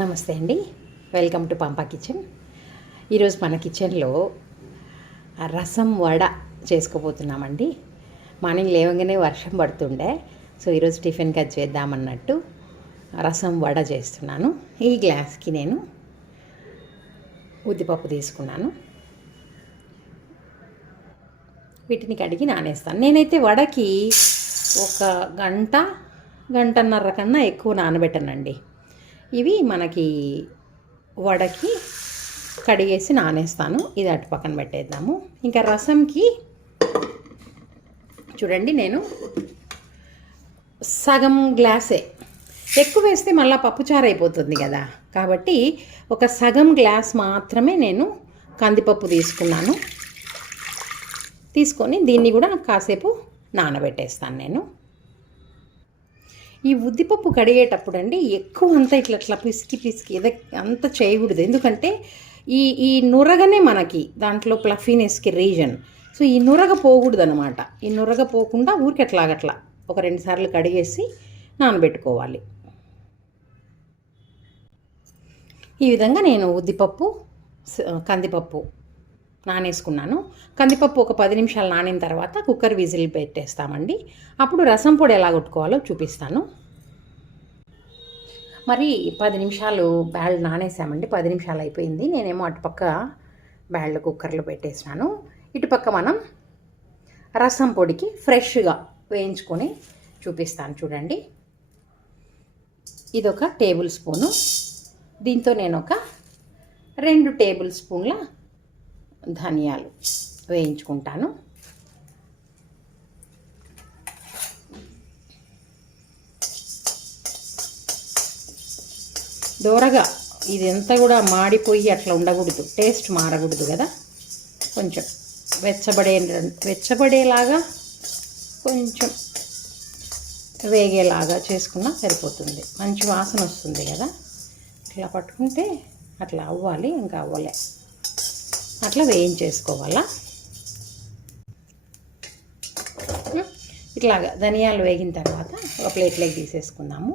నమస్తే అండి, welcome to Pampa kitchen. ఈరోజు మన కిచెన్లో రసం వడ చేసుకోబోతున్నామండి. మార్నింగ్ లేవగానే వర్షం పడుతుండే, సో ఈరోజు టిఫిన్కి అది చేద్దామన్నట్టు రసం వడ చేస్తున్నాను. ఈ గ్లాస్కి నేను ఉద్దిపప్పు తీసుకున్నాను. వీటిని కడిగి నానేస్తాను. నేనైతే వడకి ఒక గంటన్నర కన్నా ఎక్కువ నానబెట్టనండి. ఇవి మనకి వడకి కడిగేసి నానేస్తాను. ఇది అటు పక్కన పెట్టేద్దాము. ఇంకా రసంకి చూడండి, నేను సగం గ్లాసే, ఎక్కువ వేస్తే మళ్ళీ పప్పుచారు అయిపోతుంది కదా, కాబట్టి ఒక సగం గ్లాస్ మాత్రమే నేను కందిపప్పు తీసుకున్నాను. తీసుకొని దీన్ని కూడా కాసేపు నానబెట్టేస్తాను నేను. ఈ ఉద్దిపప్పు కడిగేటప్పుడు అండి ఎక్కువ అంతా ఇట్లా పిసికి అంత చేయకూడదు. ఎందుకంటే ఈ నురగనే మనకి దాంట్లో ప్లఫీనెస్కి రీజన్. సో ఈ నురగ పోకూడదు అనమాట. ఈ నురగ పోకుండా ఊరికి అట్లా ఒక 2 సార్లు కడిగేసి నానబెట్టుకోవాలి. ఈ విధంగా నేను ఉద్దిపప్పు కందిపప్పు నానేసుకున్నాను. కందిపప్పు ఒక 10 నిమిషాలు నానిన తర్వాత కుక్కర్ విజిల్ పెట్టేస్తామండి. అప్పుడు రసం పొడి ఎలా కొట్టుకోవాలో చూపిస్తాను. మరి 10 నిమిషాలు బ్యాళ్ళు నానేసామండి. 10 నిమిషాలు అయిపోయింది. నేనేమో అటుపక్క బ్యాళ్ళు కుక్కర్లో పెట్టేసినాను. ఇటుపక్క మనం రసం పొడికి ఫ్రెష్గా వేయించుకొని చూపిస్తాను. చూడండి, ఇదొక టేబుల్ స్పూను. దీంతో నేను ఒక 2 టేబుల్ స్పూన్ల ధనియాలు వేయించుకుంటాను. దోరగా ఇదంతా కూడా మాడిపోయి అట్లా ఉండకూడదు, టేస్ట్ మారకూడదు కదా. కొంచెం వెచ్చబడేలాగా కొంచెం వేగేలాగా చేసుకున్నా సరిపోతుంది. మంచి వాసన వస్తుంది కదా. ఇట్లా పట్టుకుంటే అట్లా అవ్వాలి, ఇంకా అవ్వలే, అట్లా వేయించేసుకోవాలా. ఇట్లాగా ధనియాలు వేగిన తర్వాత ఒక ప్లేట్లోకి తీసేసుకుందాము.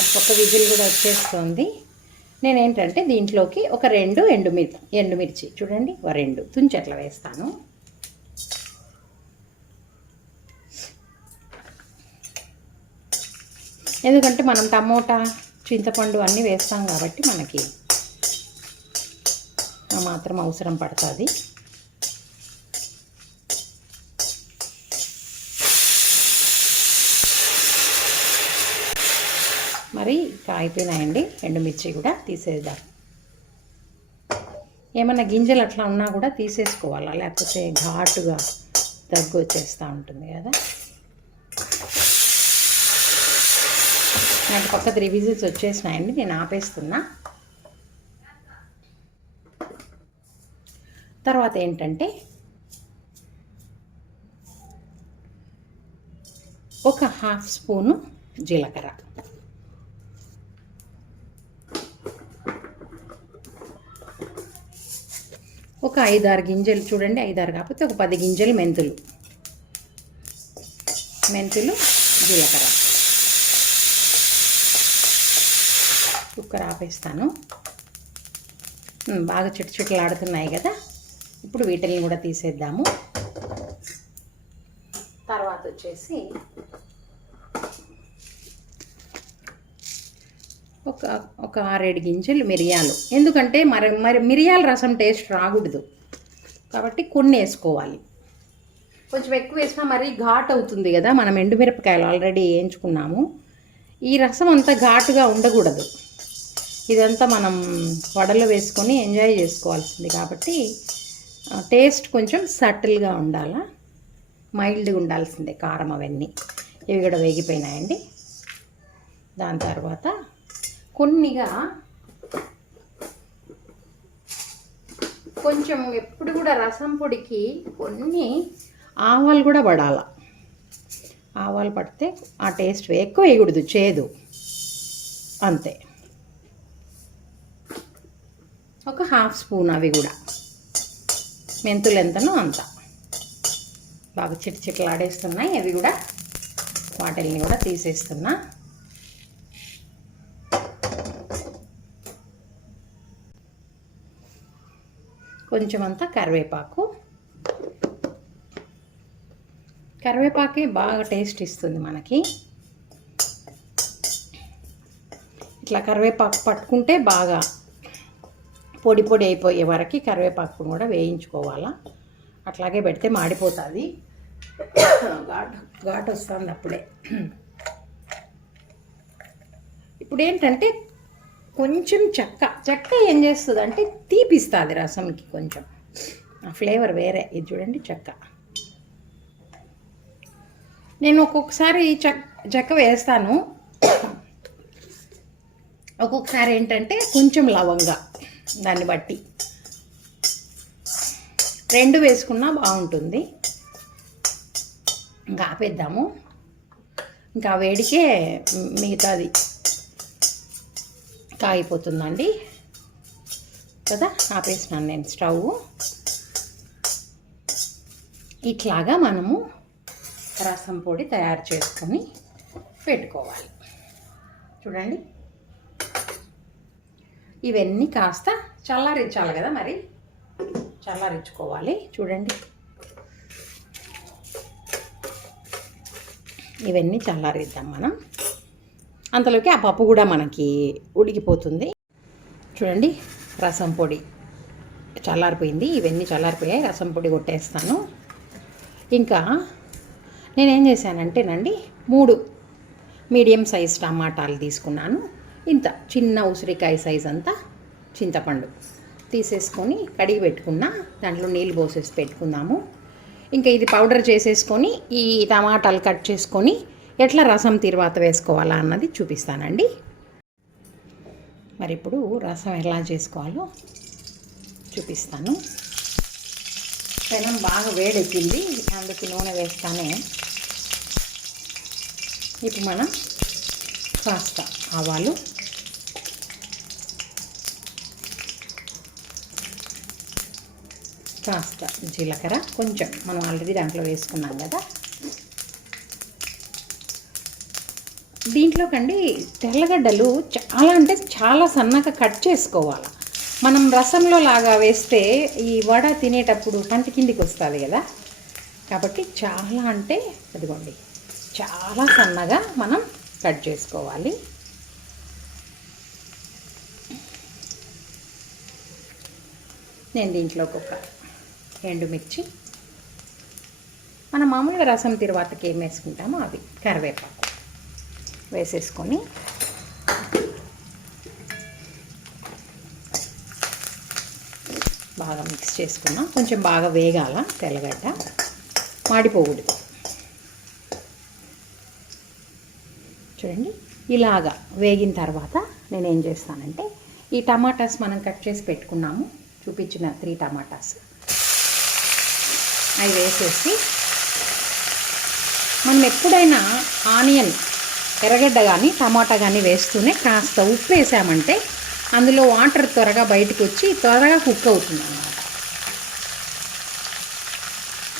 అటుపక్క విజిల్ కూడా వచ్చేస్తుంది. నేనేంటంటే దీంట్లోకి ఒక 2 ఎండుమిర్చి చూడండి, 2 తుంచి అట్లా వేస్తాను. ఎందుకంటే మనం టమోటా, చింతపండు అన్నీ వేస్తాం కాబట్టి మనకి మాత్రం అవసరం పడుతుంది. మరి కాయిపోయినాయండి ఎండుమిర్చి కూడా తీసేద్దాం. ఏమన్నా గింజలు అట్లా ఉన్నా కూడా తీసేసుకోవాలా, లేకపోతే ఘాటుగా దగ్గు వచ్చేస్తూ ఉంటుంది కదా. నాకు పక్క 3 విజిల్స్ వచ్చేసినాయండి. నేను ఆపేస్తున్నా. తర్వాత ఏంటంటే ఒక 1/2 స్పూను జీలకర్ర, ఒక 5-6 గింజలు చూడండి, 5-6 కాకపోతే ఒక 10 గింజలు మెంతులు, జీలకర్ర. కుక్కర్ ఆపేస్తాను. బాగా చిట్టులాడుతున్నాయి కదా. ఇప్పుడు వీటిని కూడా తీసేద్దాము. తర్వాత వచ్చేసి ఒక 6-7 గింజలు మిరియాలు. ఎందుకంటే మరి మిరియాల రసం టేస్ట్ రాకూడదు కాబట్టి కొన్ని వేసుకోవాలి. కొంచెం ఎక్కువ వేసినా మరీ ఘాట్ అవుతుంది కదా. మనం ఎండుమిరపకాయలు ఆల్రెడీ వేయించుకున్నాము. ఈ రసం అంతా ఘాటుగా ఉండకూడదు. ఇదంతా మనం వడలో వేసుకొని ఎంజాయ్ చేసుకోవాల్సింది కాబట్టి టేస్ట్ కొంచెం సటిల్గా ఉండాలా, మైల్డ్గా ఉండాల్సిందే కారం అవన్నీ. ఇవి కూడా వేగిపోయినాయండి. దాని తర్వాత కొన్నిగా కొంచెం ఎప్పుడు కూడా రసం పొడికి కొన్ని ఆవాలు కూడా పడాల. ఆవాలు పడితే ఆ టేస్ట్ ఎక్కువ వేయకూడదు, చేదు అంతే. ఒక 1/2 స్పూన్ అవి కూడా, మెంతులు ఎంతనో అంత. బాగా చిటచిటలాడేస్తున్నాయి. అవి కూడా వాటిల్ని కూడా తీసేస్తున్నా. కొంచెం అంతా కరివేపాకే బాగా టేస్ట్ ఇస్తుంది మనకి. ఇట్లా కరివేపాకు పట్టుకుంటే బాగా పొడి పొడి అయిపోయే వరకు కరివేపాకు కూడా వేయించుకోవాలా. అట్లాగే పెడితే మాడిపోతుంది, ఘాటు వస్తుంది అప్పుడే. ఇప్పుడు ఏంటంటే కొంచెం చెక్క ఏం చేస్తుంది అంటే తీపిస్తుంది రసంకి, కొంచెం ఆ ఫ్లేవర్ వేరే. ఇది చూడండి చెక్క. నేను ఒక్కొక్కసారి చెక్క వేస్తాను, ఒక్కొక్కసారి ఏంటంటే కొంచెం లవంగా, దాన్ని బట్టి 2 వేసుకున్నా బాగుంటుంది. ఇంకా ఆపేద్దాము, ఇంకా వేడికే మిగతాది కాగిపోతుందండి కదా. ఆపేసినాను నేను స్టవ్. ఇట్లాగా మనము రసం పొడి తయారు చేసుకొని పెట్టుకోవాలి. చూడండి, ఇవన్నీ కాస్త చల్లారించాలి కదా, మరి చల్లారించుకోవాలి. చూడండి, ఇవన్నీ చల్లారిద్దాం మనం. అంతలోకి ఆ పప్పు కూడా మనకి ఉడికిపోతుంది. చూడండి, రసం పొడి చల్లారిపోయింది. ఇవన్నీ చల్లారిపోయాయి. రసం పొడి కొట్టేస్తాను. ఇంకా నేనేం చేశానంటేనండి, 3 మీడియం సైజ్ టమాటాలు తీసుకున్నాను. ఇంత చిన్న ఉసిరికాయ సైజ్ అంతా చింతపండు తీసేసుకొని కడిగి పెట్టుకున్నా. దాంట్లో నీళ్ళు పోసేసి పెట్టుకుందాము. ఇంకా ఇది పౌడర్ చేసేసుకొని ఈ టమాటాలు కట్ చేసుకొని ఎట్లా రసం తిరువాత వేసుకోవాలా అన్నది చూపిస్తానండి. మరి ఇప్పుడు రసం ఎలా చేసుకోవాలో చూపిస్తాను. పెనం బాగా వేడెక్కింది, అందుకు నూనె వేస్తానే. ఇప్పుడు మనం కాస్త ఆవాలు, కాస్త జీలకర్ర, కొంచెం మనం ఆల్రెడీ దాంట్లో వేసుకున్నాం కదా. దీంట్లోకండి తెల్లగడ్డలు చాలా అంటే చాలా సన్నగా కట్ చేసుకోవాలి. మనం రసంలో లాగా వేస్తే ఈ వడ తినేటప్పుడు పంటి కిందికి వస్తుంది కదా. కాబట్టి చాలా అంటే అదిగోండి, చాలా సన్నగా మనం కట్ చేసుకోవాలి. నేను దీంట్లోకి ఒక ఎండుమిర్చి, మనం మామూలుగా రసం తిరువాతకి ఏం వేసుకుంటామో అవి, కరివేపాకు వేసేసుకొని బాగా మిక్స్ చేసుకున్నాం. కొంచెం బాగా వేగాల తెల్లగడ్డ, మాడిపోకూడదు. చూడండి, ఇలాగా వేగిన తర్వాత నేనేం చేస్తానంటే ఈ టమాటాస్ మనం కట్ చేసి పెట్టుకున్నాము, చూపించిన 3 టమాటాస్ అవి వేసేసి, మనం ఎప్పుడైనా ఆనియన్ ఎర్రగడ్డ కానీ టమాటా కానీ వేస్తూనే కాస్త ఉప్పు వేసామంటే అందులో వాటర్ త్వరగా బయటకు వచ్చి త్వరగా కుక్ అవుతుంది అన్నమాట.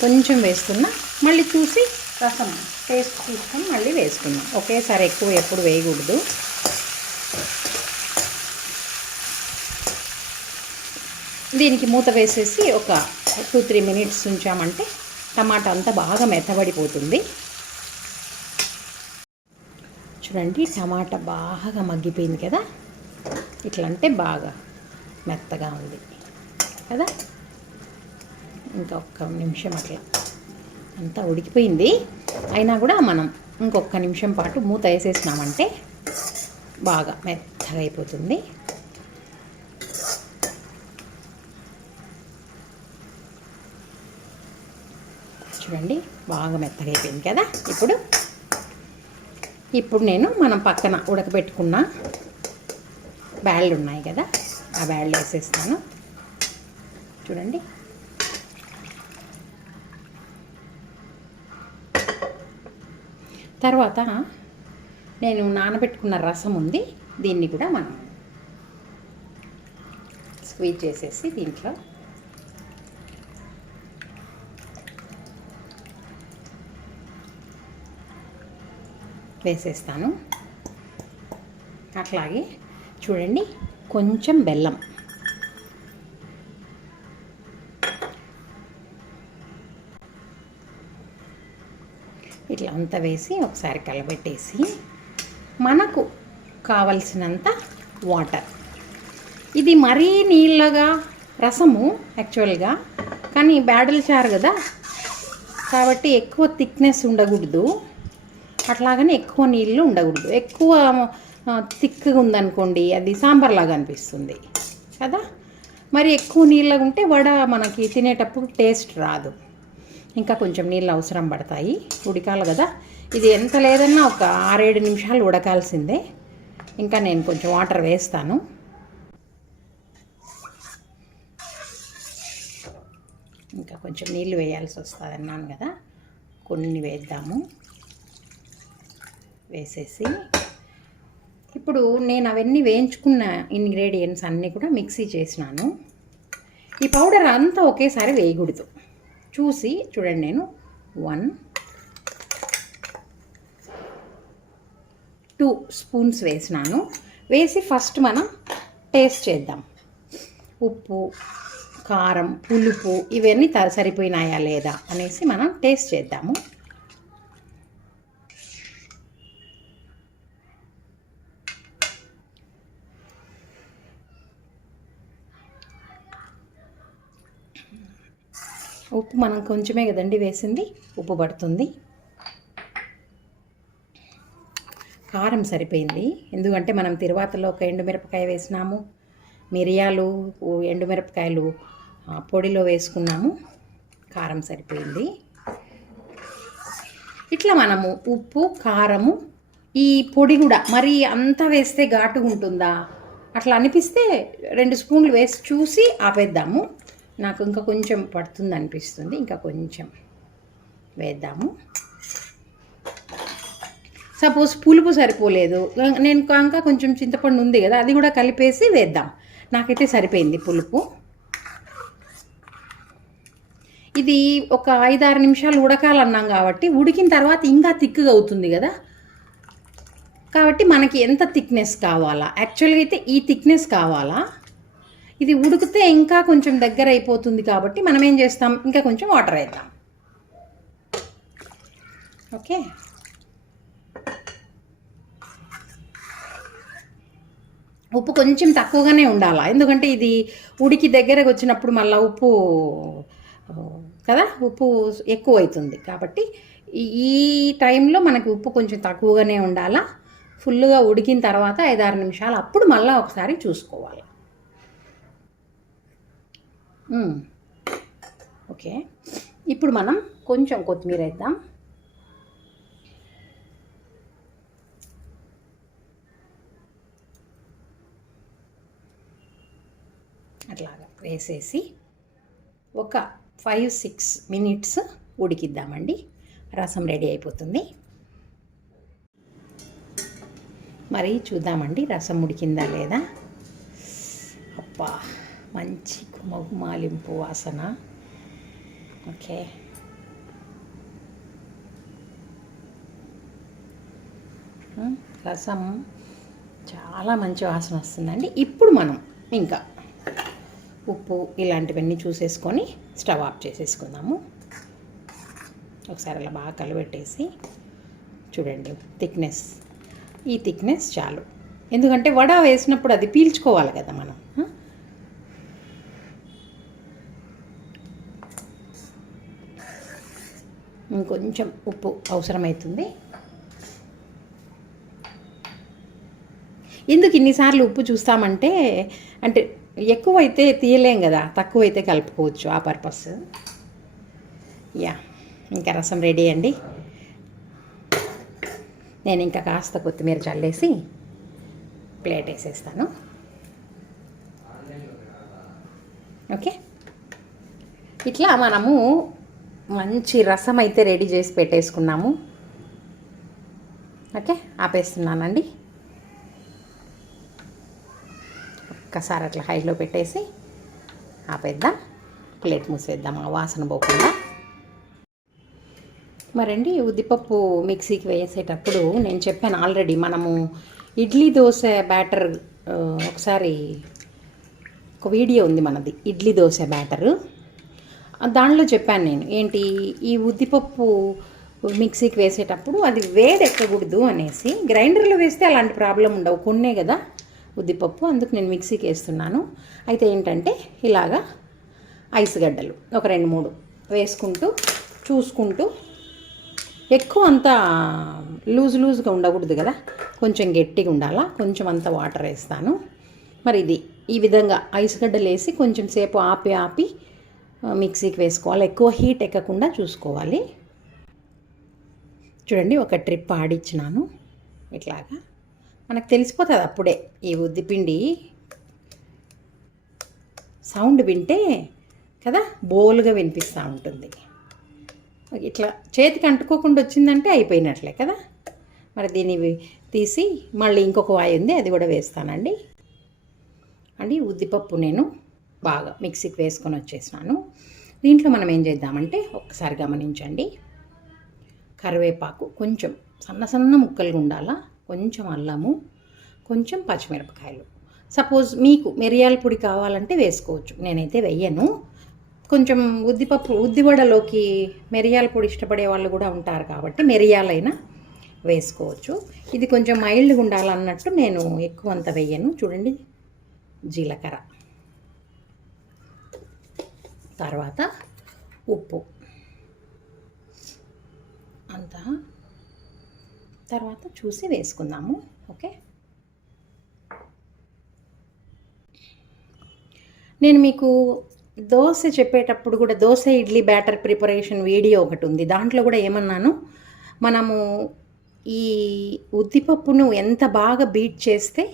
కొంచెం వేస్తున్నా, మళ్ళీ చూసి రసం టేస్ట్ చూసుకొని మళ్ళీ వేసుకున్నాం. ఒకేసారి ఎక్కువ ఎప్పుడు వేయకూడదు. దీనికి మూత వేసేసి ఒక 2-3 మినిట్స్ ఉంచామంటే టమాటా అంతా బాగా మెత్తబడిపోతుంది. చూడండి, టమాటా బాగా మగ్గిపోయింది కదా. ఇట్లా అంటే బాగా మెత్తగా ఉంది కదా. ఇంకా 1 నిమిషం అట్లా అంతా ఉడికిపోయింది. అయినా కూడా మనం ఇంకొక నిమిషం పాటు మూత వేసేసినామంటే బాగా మెత్తగా అయిపోతుంది. చూడండి, బాగా మెత్తగా అయిపోయింది కదా. ఇప్పుడు నేను మనం పక్కన ఉడకబెట్టుకున్న బ్యాళ్ళు ఉన్నాయి కదా, ఆ బ్యాళ్ళు వేసేస్తాను. చూడండి, తర్వాత నేను నానబెట్టుకున్న రసం ఉంది, దీన్ని కూడా మనం స్క్వీజ్ చేసేసి దీంట్లో వేసేస్తాను. అట్లాగే చూడండి, కొంచెం బెల్లం, ఇట్లా అంతా వేసి ఒకసారి కలబెట్టేసి మనకు కావలసినంత వాటర్. ఇది మరీ నీళ్ళగా రసము యాక్చువల్గా, కానీ బ్యాడల్ చారు కదా కాబట్టి ఎక్కువ థిక్నెస్ ఉండకూడదు, అట్లాగని ఎక్కువ నీళ్ళు ఉండకూడదు. ఎక్కువ థిక్గా ఉందనుకోండి అది సాంబార్ లాగా అనిపిస్తుంది కదా. మరి ఎక్కువ నీళ్ళగా ఉంటే వడ మనకి తినేటప్పుడు టేస్ట్ రాదు. ఇంకా కొంచెం నీళ్ళు అవసరం పడతాయి, ఉడకాలి కదా. ఇది ఎంత లేదన్నా ఒక 6-7 నిమిషాలు ఉడకాల్సిందే. ఇంకా నేను కొంచెం వాటర్ వేస్తాను. ఇంకా కొంచెం నీళ్ళు వేయాల్సి వస్తుంది అన్నాను కదా, కొన్ని వేద్దాము. వేసేసి ఇప్పుడు నేను అవన్నీ వేయించుకున్న ఇంగ్రీడియంట్స్ అన్నీ కూడా మిక్సీ చేసినాను. ఈ పౌడర్ అంతా ఒకేసారి వేయకూడదు, చూసి చూడండి. నేను 1-2 స్పూన్స్ వేసినాను. వేసి ఫస్ట్ మనం టేస్ట్ చేద్దాం. ఉప్పు, కారం, పులుపు ఇవన్నీ సరిపోయినాయా లేదా అనేసి మనం టేస్ట్ చేద్దాము. ఉప్పు మనం కొంచెమే కదండి వేసింది, ఉప్పు పడుతుంది. కారం సరిపోయింది, ఎందుకంటే మనం తిరువాతలో ఒక ఎండుమిరపకాయ వేసినాము, మిరియాలు, ఎండుమిరపకాయలు పొడిలో వేసుకున్నాము. కారం సరిపోయింది. ఇట్లా మనము ఉప్పు, కారము, ఈ పొడి కూడా మరి అంతా వేస్తే ఘాటుగా ఉంటుందా అట్లా అనిపిస్తే 2 స్పూన్లు వేసి చూసి ఆపేద్దాము. నాకు ఇంకా కొంచెం పడుతుంది అనిపిస్తుంది, ఇంకా కొంచెం వేద్దాము. సపోజ్ పులుపు సరిపోలేదు, నేను ఇంకా కొంచెం చింతపండు ఉంది కదా, అది కూడా కలిపేసి వేద్దాం. నాకైతే సరిపోయింది పులుపు. ఇది ఒక 5-6 నిమిషాలు ఉడకాలన్నాం కాబట్టి ఉడికిన తర్వాత ఇంకా థిక్గా అవుతుంది కదా. కాబట్టి మనకి ఎంత థిక్నెస్ కావాలా, యాక్చువల్గా అయితే ఈ థిక్నెస్ కావాలా. ఇది ఉడికితే ఇంకా కొంచెం దగ్గర అయిపోతుంది కాబట్టి మనం ఏం చేస్తాం, ఇంకా కొంచెం వాటర్ వేద్దాం. ఓకే, ఉప్పు కొంచెం తక్కువగానే ఉండాలా, ఎందుకంటే ఇది ఉడికి దగ్గరకు వచ్చినప్పుడు మళ్ళీ ఉప్పు కదా, ఉప్పు ఎక్కువ అవుతుంది. కాబట్టి ఈ టైంలో మనకి ఉప్పు కొంచెం తక్కువగానే ఉండాలా. ఫుల్గా ఉడికిన తర్వాత 5-6 నిమిషాలు అప్పుడు మళ్ళీ ఒకసారి చూసుకోవాలి. ఓకే, ఇప్పుడు మనం కొంచెం కొత్తిమీర వేద్దాం. అట్లాగా వేసేసి ఒక 5-6 మినిట్స్ ఉడికిద్దామండి. రసం రెడీ అయిపోతుంది. మరి చూద్దామండి రసం ఉడికిందా లేదా. అబ్బా, మంచి గుమగుమాలింపు వాసన. ఓకే, రసం చాలా మంచి వాసన వస్తుందండి. ఇప్పుడు మనం ఇంకా ఉప్పు ఇలాంటివన్నీ చూసేసుకొని స్టవ్ ఆఫ్ చేసేసుకుందాము. ఒకసారి అలా బాగా కలబెట్టేసి చూడండి, థిక్నెస్, ఈ థిక్నెస్ చాలు. ఎందుకంటే వడ వేసినప్పుడు అది పీల్చుకోవాలి కదా మనం. ఇంకొంచెం ఉప్పు అవసరమవుతుంది. ఎందుకు ఇన్నిసార్లు ఉప్పు చూస్తామంటే, అంటే ఎక్కువైతే తీయలేం కదా, తక్కువైతే కలుపుకోవచ్చు, ఆ పర్పస్. యా, ఇంకా రసం రెడీ అండి. నేను ఇంకా కాస్త కొత్తిమీర చల్లేసి ప్లేట్ వేసేస్తాను. ఓకే, ఇట్లా మనము మంచి రసం అయితే రెడీ చేసి పెట్టేసుకున్నాము. ఓకే, ఆపేస్తున్నానండి. ఒక్కసారి అట్లా హైలో పెట్టేసి ఆపేద్దాం, ప్లేట్ మూసేద్దాం ఆ వాసన పోకుండా. మరండి ఉద్దిపప్పు మిక్సీకి వేసేటప్పుడు నేను చెప్పాను ఆల్రెడీ, మనము ఇడ్లీ దోశ బ్యాటర్ ఒకసారి ఒక వీడియో ఉంది మనది, ఇడ్లీ దోశ బ్యాటరు. దానిలో చెప్పాను నేను ఏంటి, ఈ ఉద్దిపప్పు మిక్సీకి వేసేటప్పుడు అది వేడెక్కకూడదు అనేసి. గ్రైండర్లో వేస్తే అలాంటి ప్రాబ్లం ఉండవు, కొన్నే కదా ఉద్దిపప్పు, అందుకు నేను మిక్సీకి వేస్తున్నాను. అయితే ఏంటంటే ఇలాగా ఐస్ గడ్డలు ఒక 2-3 వేసుకుంటూ చూసుకుంటూ, ఎక్కువ అంతా లూజ్గా ఉండకూడదు కదా, కొంచెం గట్టిగా ఉండాలా, కొంచెం అంత వాటర్ వేస్తాను. మరి ఇది ఈ విధంగా ఐస్ గడ్డలు వేసి కొంచెం సేపు ఆపి మిక్సీకి వేసుకోవాలి. ఎక్కువ హీట్ ఎక్కకుండా చూసుకోవాలి. చూడండి, ఒక ట్రిప్ ఆడిచ్చినాను ఇట్లాగా. మనకు తెలిసిపోతుంది అప్పుడే ఈ ఉద్దిపిండి సౌండ్ వింటే కదా, బోల్గా వినిపిస్తూ ఉంటుంది. ఇట్లా చేతికి అంటుకోకుండా వచ్చిందంటే అయిపోయినట్లే కదా. మరి దీన్ని తీసి మళ్ళీ ఇంకొక వాయి ఉంది, అది కూడా వేస్తానండి. అండి ఉద్దిపప్పు నేను బాగా మిక్సీకి వేసుకొని వచ్చేసినాను. దీంట్లో మనం ఏం చేద్దామంటే ఒక్కసారి గమనించండి. కరివేపాకు కొంచెం సన్న ముక్కలుగా ఉండాలా, కొంచెం అల్లము, కొంచెం పచ్చిమిరపకాయలు. సపోజ్ మీకు మిరియాల పొడి కావాలంటే వేసుకోవచ్చు, నేనైతే వెయ్యను. కొంచెం ఉద్దివడలోకి మిరియాల పొడి ఇష్టపడే వాళ్ళు కూడా ఉంటారు కాబట్టి మిరియాలైనా వేసుకోవచ్చు. ఇది కొంచెం మైల్డ్గా ఉండాలన్నట్టు నేను ఎక్కువ అంత వేయను. చూడండి, జీలకర్ర, తర్వాత ఉప్పు అంతా తర్వాత చూసి వేసుకుందాము. ఓకే, నేను మీకు దోశ చెప్పేటప్పుడు కూడా dosa idli batter preparation video ఒకటి ఉంది, దాంట్లో కూడా ఏమన్నాను, మనము ఈ ఉద్దిపప్పును ఎంత బాగా బీట్ చేస్తే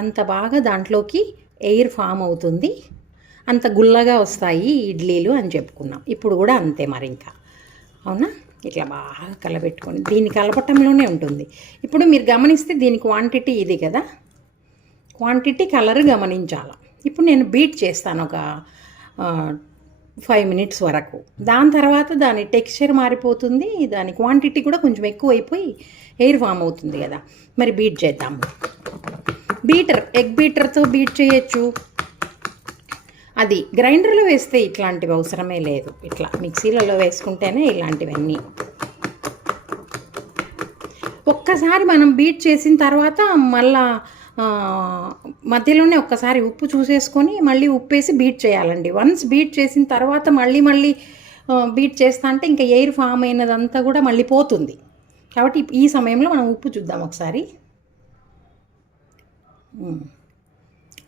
అంత బాగా దాంట్లోకి ఎయిర్ ఫామ్ అవుతుంది, అంత గుల్లగా వస్తాయి ఇడ్లీలు అని చెప్పుకున్నాం. ఇప్పుడు కూడా అంతే మరి, ఇంకా అవునా. ఇట్లా బాగా కలబెట్టుకొని దీన్ని కలపటంలోనే ఉంటుంది. ఇప్పుడు మీరు గమనిస్తే దీని క్వాంటిటీ ఇది కదా, క్వాంటిటీ కలర్ గమనించాలి. ఇప్పుడు నేను బీట్ చేస్తాను ఒక 5 minutes వరకు. దాని తర్వాత దాని టెక్స్చర్ మారిపోతుంది, దాని క్వాంటిటీ కూడా కొంచెం ఎక్కువ అయిపోయి ఎయిర్ ఫామ్ అవుతుంది కదా. మరి బీట్ చేద్దాము. ఎగ్ బీటర్తో బీట్ చేయొచ్చు. అది గ్రైండర్లో వేస్తే ఇట్లాంటివి అవసరమే లేదు, ఇట్లా మిక్సీలలో వేసుకుంటేనే ఇలాంటివన్నీ. ఒక్కసారి మనం బీట్ చేసిన తర్వాత మళ్ళా మధ్యలోనే ఒక్కసారి ఉప్పు చూసేసుకొని మళ్ళీ ఉప్పేసి బీట్ చేయాలండి. వన్స్ బీట్ చేసిన తర్వాత మళ్ళీ బీట్ చేస్తా అంటే ఇంకా ఎయిర్ ఫామ్ అయినదంతా కూడా మళ్ళీ పోతుంది. కాబట్టి ఈ సమయంలో మనం ఉప్పు చూద్దాం ఒకసారి.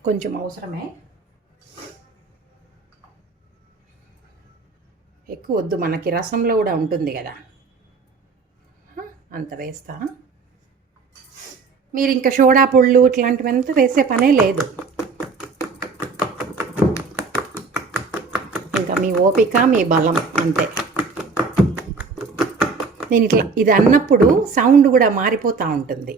కొంచెం అవసరమే, ఎక్కువ వద్దు, మనకి రసంలో కూడా ఉంటుంది కదా, అంత వేస్తా. మీరు ఇంకా సోడా పొళ్ళు ఇట్లాంటివంతా వేసే పనే లేదు, ఇంకా మీ ఓపిక మీ బలం అంతే. నేను ఇట్లా ఇది అన్నప్పుడు సౌండ్ కూడా మారిపోతూ ఉంటుంది.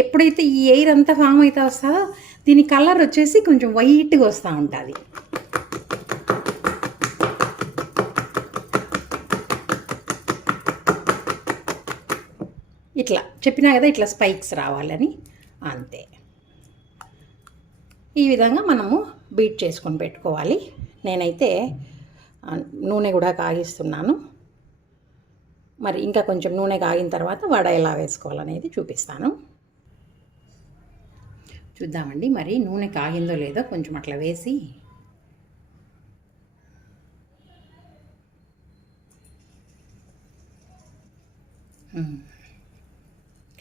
ఎప్పుడైతే ఈ ఎయిర్ అంతా ఫామ్ అయితే వస్తుందో దీని కలర్ వచ్చేసి కొంచెం వైట్గా వస్తూ ఉంటుంది. ఇట్లా చెప్పినా కదా, ఇట్లా స్పైక్స్ రావాలని, అంతే. ఈ విధంగా మనము బీట్ చేసుకొని పెట్టుకోవాలి. నేనైతే నూనె కూడా కాగిస్తున్నాను. మరి ఇంకా కొంచెం నూనె కాగిన తర్వాత వడ ఎలా వేసుకోవాలనేది చూపిస్తాను. చూద్దామండి, మరి నూనె కాగిందో లేదో కొంచెం అట్లా వేసి.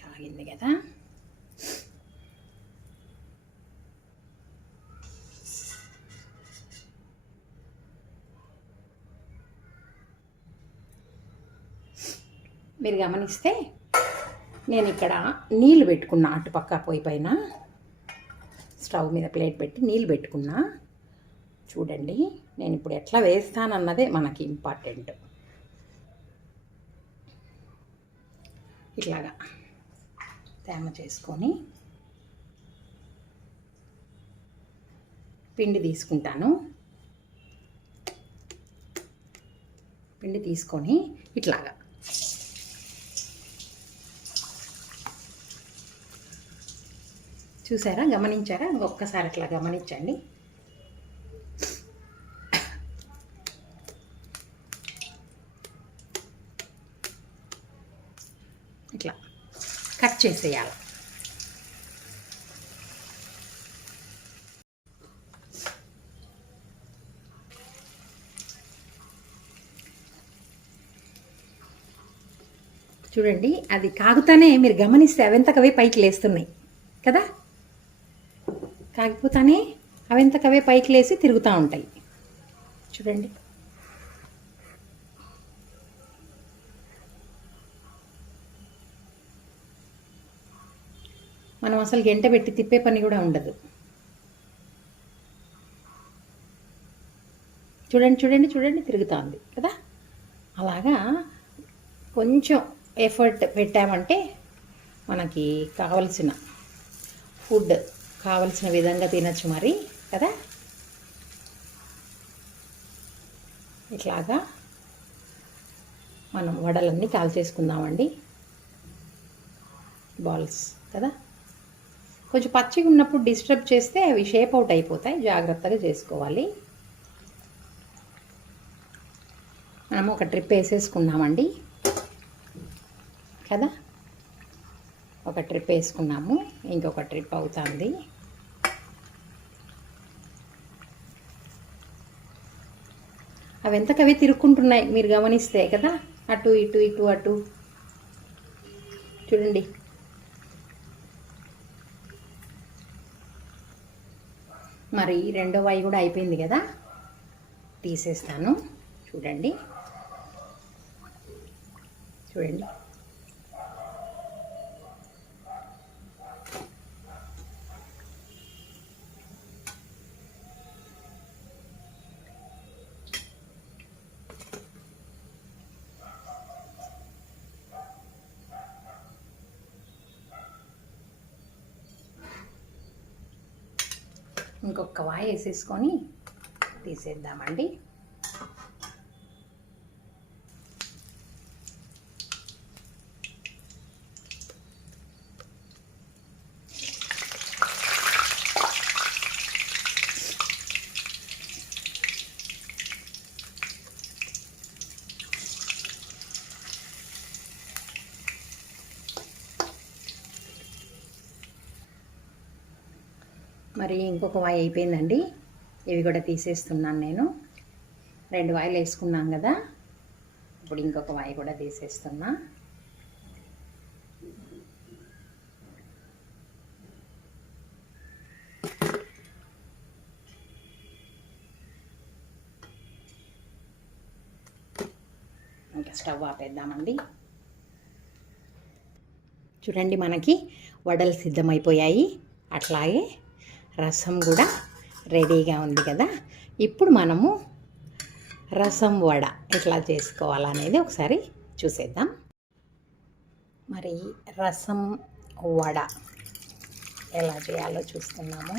కాగింది కదా. మీరు గమనిస్తే నేను ఇక్కడ నీళ్ళు పెట్టుకున్నా, అటుపక్క పొయ్యి పైన స్టవ్ మీద ప్లేట్ పెట్టి నీళ్ళు పెట్టుకున్నా. చూడండి, నేను ఇప్పుడు ఎట్లా వేస్తానన్నదే మనకి ఇంపార్టెంట్. ఇట్లాగా తేమ చేసుకొని పిండి తీసుకుంటాను. పిండి తీసుకొని ఇట్లాగా చూసారా, గమనించారా? ఒక్కసారి అట్లా గమనించండి. ఇట్లా కట్ చేసేయాలి. చూడండి, అది కాగుతానే మీరు గమనిస్తే అవెంతకవే పైకి లేస్తున్నాయి కదా. కాగిపోతానే అవెంతకవే పైకి లేసి తిరుగుతూ ఉంటాయి. చూడండి, మనం అసలు గంట పెట్టి తిప్పే పని కూడా ఉండదు. చూడండి చూడండి చూడండి, తిరుగుతుంది కదా. అలాగా కొంచెం ఎఫర్ట్ పెట్టామంటే మనకి కావలసిన ఫుడ్ కావలసిన విధంగా తినచ్చు మరి కదా. ఇట్లాగా మనం వడలన్నీ కాల్చేసుకుందామండి, బాల్స్ కదా. కొంచెం పచ్చిగా ఉన్నప్పుడు డిస్టర్బ్ చేస్తే అవి షేప్ అవుట్ అయిపోతాయి, జాగ్రత్తగా చేసుకోవాలి. మనము ఒక ట్రిప్ వేసేసుకున్నామండి కదా. ఒక ట్రిప్ వేసుకున్నాము, ఇంకొక ట్రిప్ అవుతుంది. అవి ఎంతకవి తిరుక్కుంటున్నాయి మీరు గమనిస్తే కదా, అటు ఇటు ఇటు అటు. చూడండి, మరి రెండో వాయి కూడా అయిపోయింది కదా, తీసేస్తాను. చూడండి చూడండి, ఇంకొక వాయి వేసేసుకొని తీసేద్దామండి. మరి ఇంకొక వాయి అయిపోయిందండి, ఇవి కూడా తీసేస్తున్నాను నేను. 2 వాయిలు వేసుకున్నాం కదా, ఇప్పుడు ఇంకొక వాయి కూడా తీసేస్తున్నా. ఇంకా స్టవ్ ఆపేద్దామండి. చూడండి, మనకి వడలు సిద్ధమైపోయాయి. అట్లాగే రసం కూడా రెడీగా ఉంది కదా. ఇప్పుడు మనము రసం వడ ఎట్లా చేసుకోవాలనేది ఒకసారి చూసేద్దాం. మరి రసం వడ ఎలా చేయాలో చూస్తున్నాము.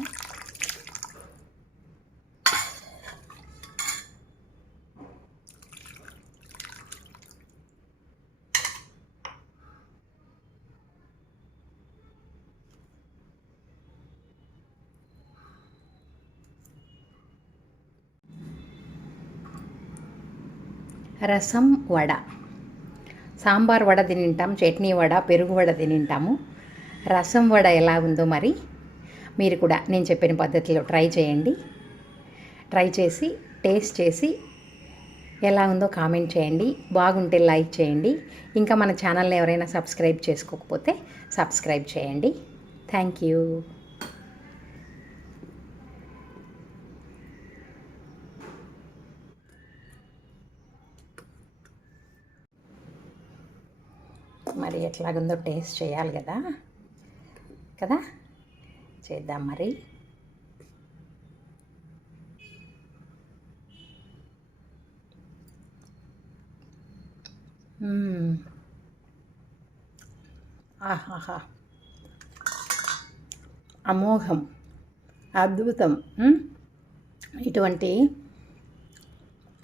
రసం వడ, సాంబార్ వడ తినింటాం, చట్నీ వడ, పెరుగు వడ తినింటాము. రసం వడ ఎలా ఉందో మరి మీరు కూడా నేను చెప్పిన పద్ధతిలో ట్రై చేయండి. ట్రై చేసి టేస్ట్ చేసి ఎలా ఉందో కామెంట్ చేయండి. బాగుంటే లైక్ చేయండి. ఇంకా మన ఛానల్ని ఎవరైనా సబ్స్క్రైబ్ చేసుకోకపోతే సబ్స్క్రైబ్ చేయండి. Thank you. మరి ఎట్లాగుందో టేస్ట్ చేయాలి కదా కదా, చేద్దాం మరి. ఆహాహా, అమోఘం, అద్భుతం. ఇటువంటి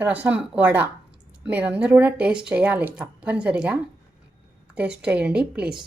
రసం వడ మీరందరూ కూడా టేస్ట్ చేయాలి, తప్పనిసరిగా టేస్ట్ చేయండి ప్లీజ్.